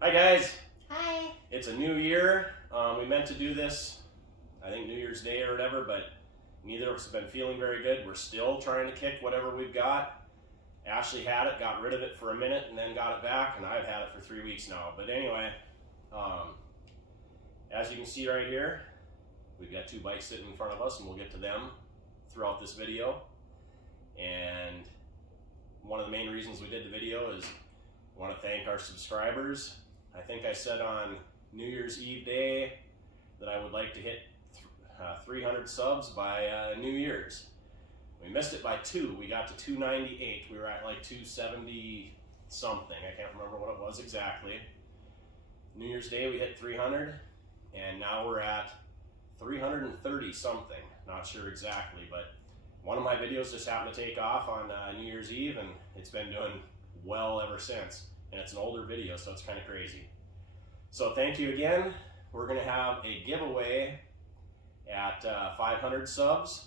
Hi guys. Hi. It's a new year. We meant to do this, I think New Year's Day or whatever, but neither of us have been feeling very good. We're still trying to kick whatever we've got. Ashley had it, got rid of it for a minute, and then got it back, and I've had it for 3 weeks now. But anyway, as you can see right here, we've got two bikes sitting in front of us, and we'll get to them throughout this video. And one of the main reasons we did the video is I want to thank our subscribers. I think I said on New Year's Eve day that I would like to hit 300 subs by New Year's. We missed it by 2. We got to 298. We were at like 270 something. I can't remember what it was exactly. New Year's Day we hit 300, and now we're at 330 something. Not sure exactly, but one of my videos just happened to take off on New Year's Eve, and it's been doing well ever since. And it's an older video, so it's kind of crazy. So thank you again. We're going to have a giveaway at 500 subs.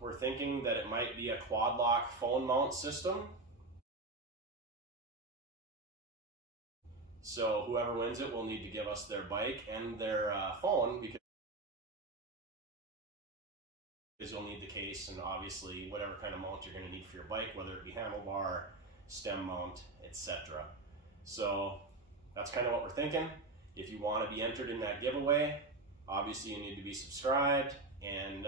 We're thinking that it might be a quad lock phone mount system. So whoever wins it will need to give us their bike and their phone, because you'll need the case and obviously whatever kind of mount you're going to need for your bike, whether it be handlebar, stem mount, etc. So that's kind of what we're thinking. If you want to be entered in that giveaway, obviously you need to be subscribed and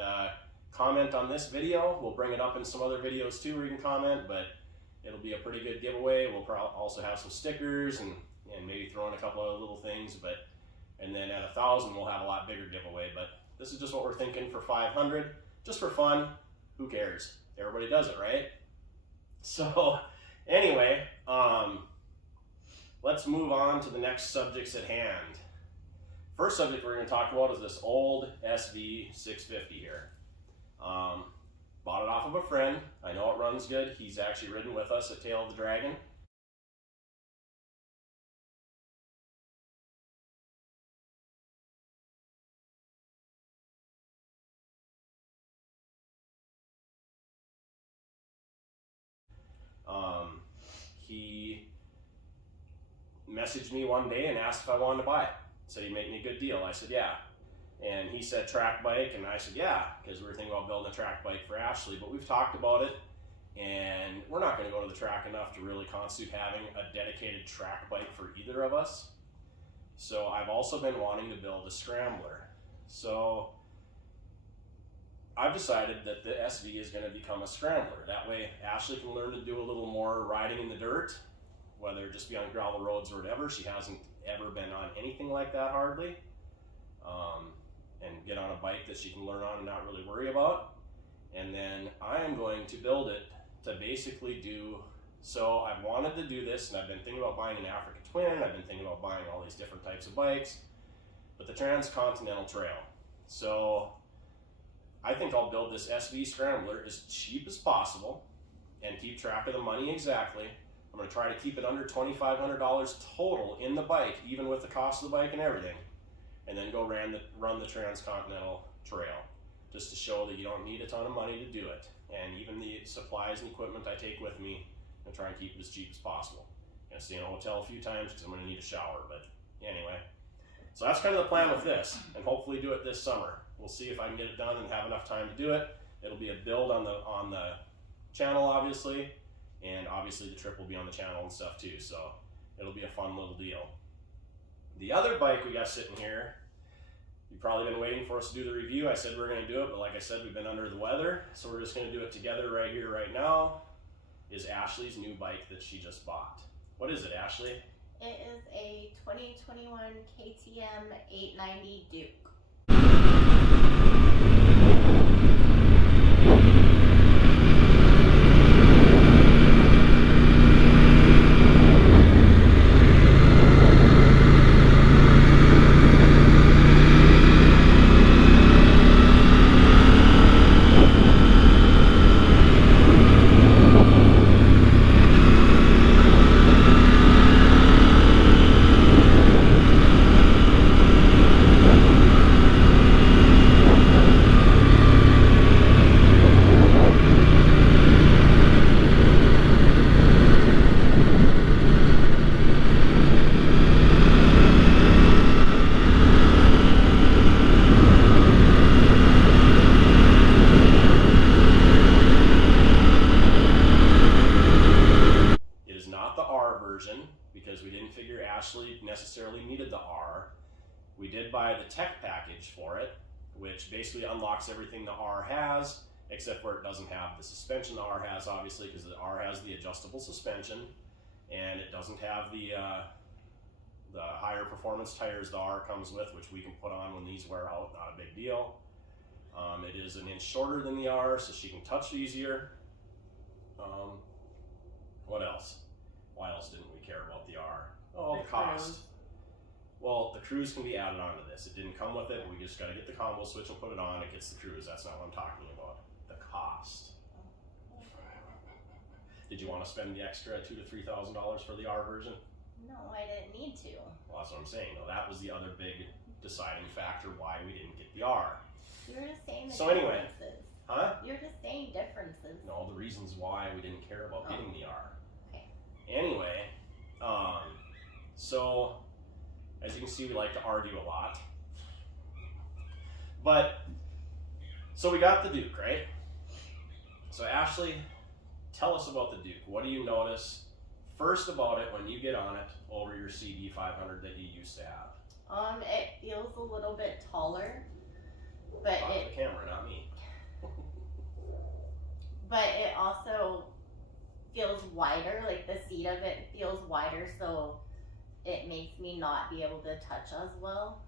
comment on this video. We'll bring it up in some other videos too where you can comment, but it'll be a pretty good giveaway. We'll also have some stickers and maybe throw in a couple of little things, and then at 1,000 we'll have a lot bigger giveaway. But this is just what we're thinking for 500, just for fun. Who cares? Everybody does it, right? So anyway, let's move on to the next subjects at hand. First subject we're going to talk about is this old SV650 here. Bought it off of a friend. I know it runs good. He's actually ridden with us at Tail of the Dragon. He messaged me one day and asked if I wanted to buy it. Said he'd make me a good deal. I said, yeah. And he said track bike, and I said, yeah, because we were thinking about building a track bike for Ashley, but we've talked about it, and we're not going to go to the track enough to really constitute having a dedicated track bike for either of us. So I've also been wanting to build a scrambler. So I've decided that the SV is going to become a scrambler. That way Ashley can learn to do a little more riding in the dirt, whether it just be on gravel roads or whatever. She hasn't ever been on anything like that hardly. And get on a bike that she can learn on and not really worry about. And then I am going to build it to basically do, so I've wanted to do this, and I've been thinking about buying an Africa Twin, I've been thinking about buying all these different types of bikes, but the transcontinental trail. So I think I'll build this SV Scrambler as cheap as possible and keep track of the money exactly. I'm going to try to keep it under $2,500 total in the bike, even with the cost of the bike and everything, and then go run the transcontinental trail, just to show that you don't need a ton of money to do it. And even the supplies and equipment I take with me, I'm trying to keep it as cheap as possible. I'm going to stay in a hotel a few times because I'm going to need a shower, but anyway. So that's kind of the plan with this, and hopefully do it this summer. We'll see if I can get it done and have enough time to do it. It'll be a build on the channel, obviously, and obviously the trip will be on the channel and stuff too, so it'll be a fun little deal. The other bike we got sitting here, you've probably been waiting for us to do the review. I said we were going to do it, but like I said, we've been under the weather, so we're just going to do it together right here, right now, is Ashley's new bike that she just bought. What is it, Ashley? It is a 2021 KTM 890 Duke. version because we didn't figure Ashley necessarily needed the R. We did buy the tech package for it, which basically unlocks everything the R has, except where it doesn't have the suspension the R has, obviously, because the R has the adjustable suspension, and it doesn't have the higher performance tires the R comes with, which we can put on when these wear out, not a big deal. It is an inch shorter than the R, so she can touch easier. What else? Why else didn't we care about the R? Oh, the cost. Cruise. Well, the cruise can be added onto this. It didn't come with it. We just got to get the combo switch and put it on. It gets the cruise. That's not what I'm talking about. The cost. Did you want to spend the extra $2,000 to $3,000 for the R version? No, I didn't need to. Well, that's what I'm saying. Though that was the other big deciding factor why we didn't get the R. You were just saying the So anyway. differences. Huh? You're just saying differences. No, the reasons why we didn't care about getting the R. Okay. Anyway, so as you can see, we like to argue a lot. But so we got the Duke, right? So Ashley, tell us about the Duke. What do you notice first about it when you get on it over your CB500 that you used to have? It feels a little bit taller, but Talk to the camera, not me. but it also feels wider. Like the seat of it feels wider, so it makes me not be able to touch as well.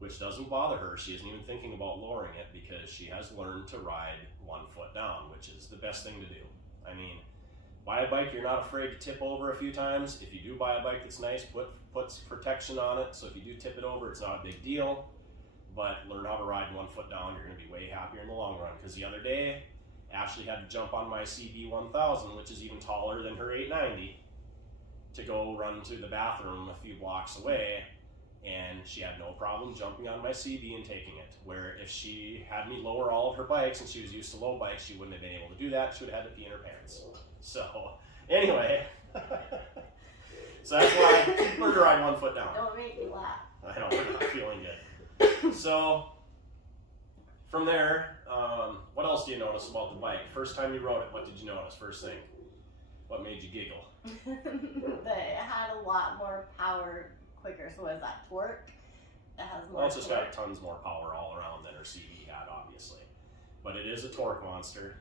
Which doesn't bother her. She isn't even thinking about lowering it because she has learned to ride 1 foot down, which is the best thing to do. I mean, buy a bike you're not afraid to tip over a few times. If you do buy a bike that's nice, put protection on it, so if you do tip it over, it's not a big deal. But learn how to ride 1 foot down. You're going to be way happier in the long run. Because the other day, Ashley had to jump on my CB1000, which is even taller than her 890, to go run to the bathroom a few blocks away, and she had no problem jumping on my CB and taking it. Where if she had me lower all of her bikes and she was used to low bikes, she wouldn't have been able to do that. She would have had to pee in her pants. So anyway, so that's why I learned to ride 1 foot down. Don't make me laugh. I know, I'm not feeling good. So from there, what else do you notice about the bike? First time you rode it, what did you notice? First thing, what made you giggle? That it had a lot more power quicker. So is that torque? It has more Well, it's just torque. got tons more power all around than her CB had, obviously. But it is a torque monster.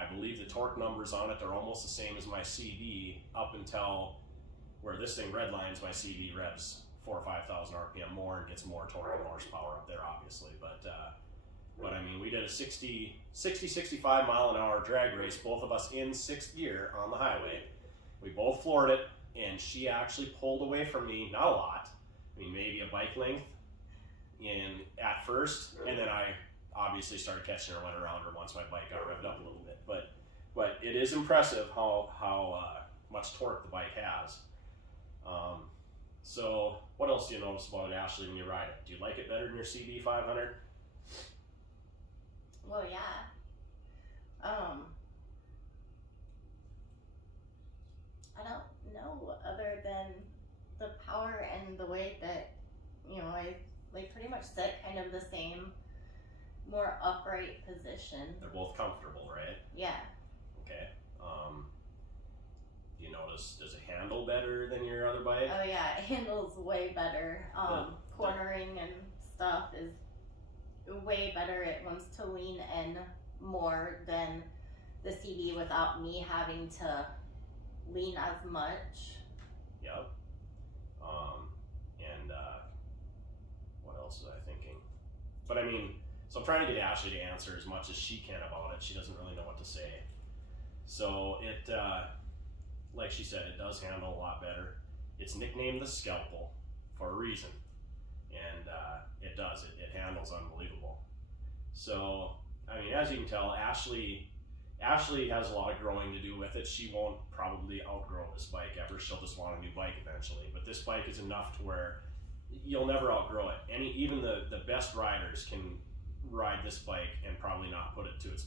I believe the torque numbers on it are almost the same as my CB up until where this thing redlines my CB revs 4,000 or 5,000 RPM more and gets more torque and horsepower up there, obviously. But I mean, we did a 65 mile an hour drag race, both of us in 6th gear on the highway. We both floored it, and she actually pulled away from me, not a lot. I mean, maybe a bike length at first, and then I obviously started catching her, went around her once my bike got revved up a little bit. But it is impressive how much torque the bike has. So what else do you notice about it, Ashley, when you ride it? Do you like it better than your CB500? Well, yeah. I don't know, other than the power and the way that, I like pretty much sit kind of the same, more upright position. They're both comfortable, right? Yeah. Okay. Do you notice, does it handle better than your other bike? Oh yeah, it handles way better. Cornering and stuff is way better. It wants to lean in more than the CB without me having to lean as much. Yep. And what else was I thinking? But I mean, so I'm trying to get Ashley to answer as much as she can about it. She doesn't really know what to say. So it, like she said, it does handle a lot better. It's nicknamed the Scalpel for a reason. And it does. It handles unbelievable. So, I mean, as you can tell, Ashley has a lot of growing to do with it. She won't probably outgrow this bike ever. She'll just want a new bike eventually. But this bike is enough to where you'll never outgrow it. Even the best riders can ride this bike and probably not put it to its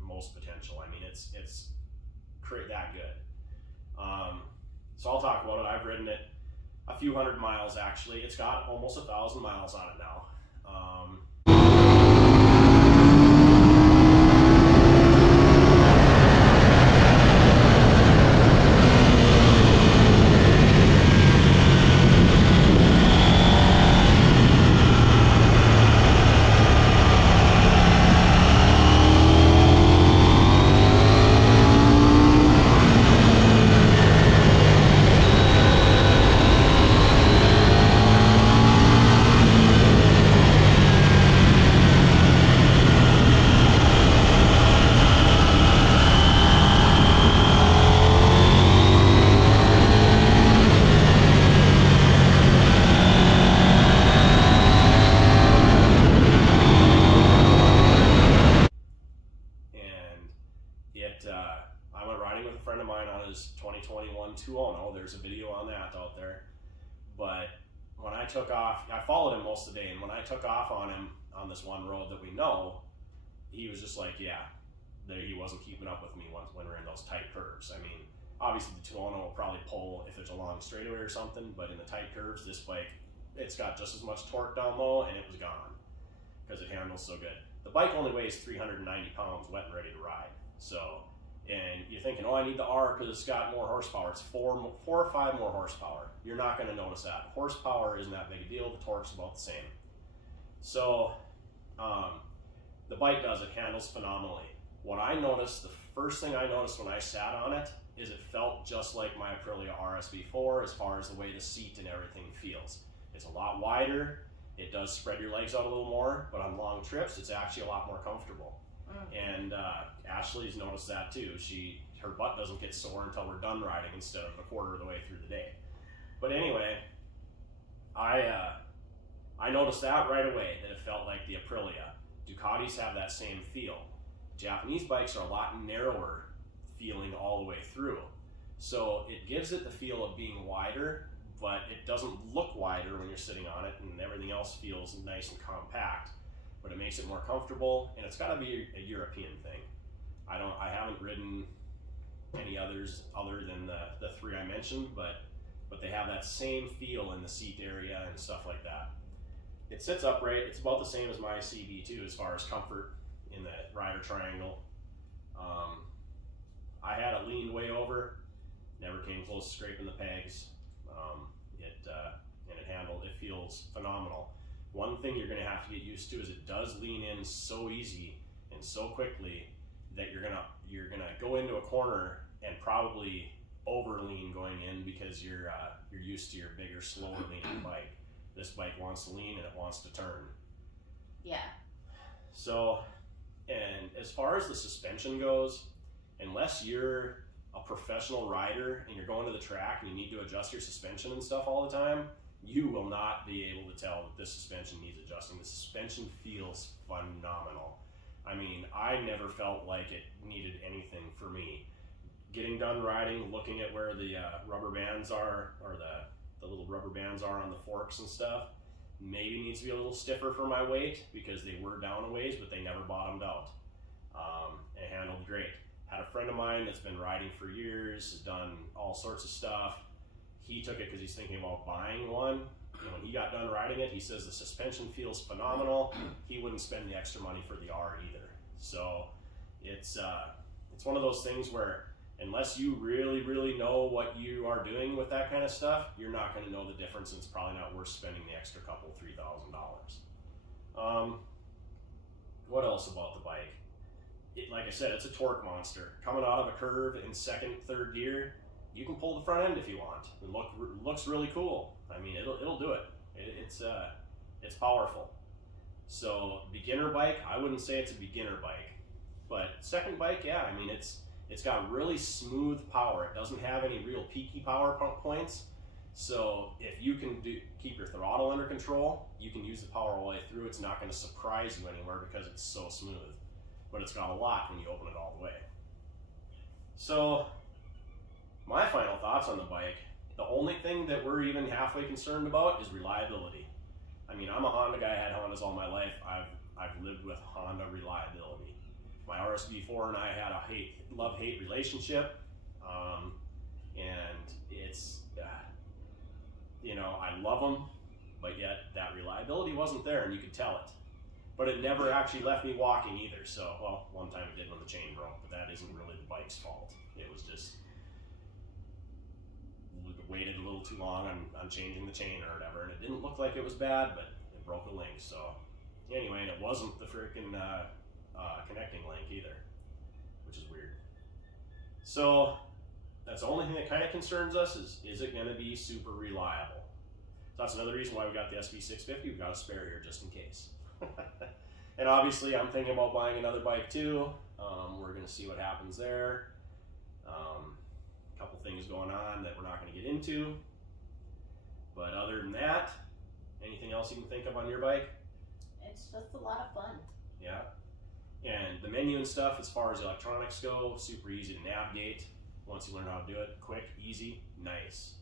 most potential. I mean, it's that good. So I'll talk about it. I've ridden it a few hundred miles, actually. It's got almost 1,000 miles on it now. 210. There's a video on that out there. But when I took off, I followed him most of the day, and when I took off on him on this one road that we know, he was just like, yeah, he wasn't keeping up with me when we're in those tight curves. I mean, obviously the 210 will probably pull if there's a long straightaway or something, but in the tight curves, this bike, it's got just as much torque down low, and it was gone because it handles so good. The bike only weighs 390 pounds wet and ready to ride. So, and you're thinking, oh, I need the R because it's got more horsepower. It's four or five more horsepower. You're not going to notice that. Horsepower isn't that big a deal. The torque's about the same. So, the bike does. It handles phenomenally. What I noticed, the first thing I noticed when I sat on it, is it felt just like my Aprilia RSV4 as far as the way the seat and everything feels. It's a lot wider. It does spread your legs out a little more, but on long trips, it's actually a lot more comfortable. And Ashley's noticed that too. Her butt doesn't get sore until we're done riding instead of a quarter of the way through the day. But anyway, I noticed that right away, that it felt like the Aprilia. Ducatis have that same feel. Japanese bikes are a lot narrower feeling all the way through. So it gives it the feel of being wider, but it doesn't look wider when you're sitting on it, and everything else feels nice and compact. But it makes it more comfortable, and it's got to be a European thing. I haven't ridden any others other than the three I mentioned, but they have that same feel in the seat area and stuff like that. It sits upright. It's about the same as my CB2 as far as comfort in the rider triangle. I had it leaned way over, never came close to scraping the pegs. And it handled. It feels phenomenal. One thing you're going to have to get used to is it does lean in so easy and so quickly that you're gonna go into a corner and probably over lean going in because you're used to your bigger, slower leaning bike. This bike wants to lean and it wants to turn. Yeah. So, and as far as the suspension goes, unless you're a professional rider and you're going to the track and you need to adjust your suspension and stuff all the time, you will not be able to tell that this suspension needs adjusting. The suspension feels phenomenal. I mean, I never felt like it needed anything for me. Getting done riding, looking at where the rubber bands are, or the little rubber bands are on the forks and stuff, maybe needs to be a little stiffer for my weight because they were down a ways, but they never bottomed out. It handled great. Had a friend of mine that's been riding for years, has done all sorts of stuff. He took it because he's thinking about buying one. And when he got done riding it, he says the suspension feels phenomenal. He wouldn't spend the extra money for the R either. So it's one of those things where unless you really, really know what you are doing with that kind of stuff, you're not going to know the difference, and it's probably not worth spending the extra couple, $3,000. What else about the bike? Like I said, it's a torque monster. Coming out of a curve in second, third gear, you can pull the front end if you want. It looks really cool. I mean, it'll do it. It's powerful. So beginner bike, I wouldn't say it's a beginner bike, but second bike, yeah. I mean, it's got really smooth power. It doesn't have any real peaky power points. So if you can keep your throttle under control, you can use the power all the way through. It's not going to surprise you anywhere because it's so smooth. But it's got a lot when you open it all the way. So my final thoughts on the bike, the only thing that we're even halfway concerned about is reliability. I mean, I'm a Honda guy. I had Hondas all my life. I've lived with Honda reliability. My RSV4 and I had a love-hate relationship, and it's I love them, but yet that reliability wasn't there, and you could tell it. But it never actually left me walking either. So, well, one time it did when the chain broke, but that isn't really the bike's fault. It was just waited a little too long on changing the chain or whatever, and it didn't look like it was bad, but it broke a link. So anyway, and it wasn't the freaking connecting link either, which is weird. So that's the only thing that kind of concerns us is it going to be super reliable? So that's another reason why we got the SV650. We've got a spare here just in case. And obviously I'm thinking about buying another bike too. We're going to see what happens there. A couple things going on that we're not going to get into. But other than that, anything else you can think of on your bike? It's just a lot of fun. Yeah. And the menu and stuff, as far as electronics go, super easy to navigate. once you learn how to do it, quick, easy, nice.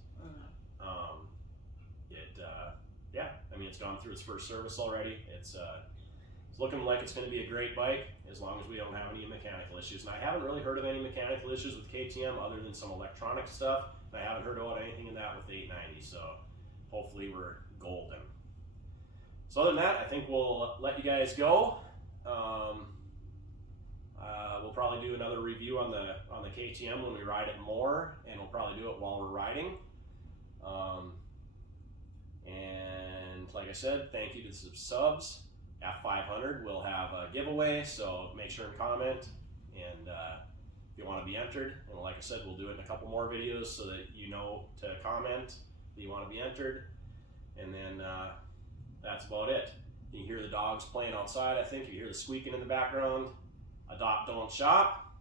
Yeah, I mean, it's gone through its first service already. It's looking like it's going to be a great bike as long as we don't have any mechanical issues. And I haven't really heard of any mechanical issues with KTM other than some electronic stuff. And I haven't heard about anything in that with the 890, so hopefully we're golden. So other than that, I think we'll let you guys go. We'll probably do another review on the KTM when we ride it more, and we'll probably do it while we're riding. And like I said, thank you to the subs. At 500, we'll have a giveaway, so make sure and comment. And if you want to be entered, and like I said, we'll do it in a couple more videos so that you know to comment that you want to be entered. And then that's about it. You can hear the dogs playing outside, I think. You hear the squeaking in the background. Adopt, don't shop.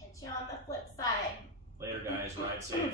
Catch you on the flip side. Later, guys. Ride safe.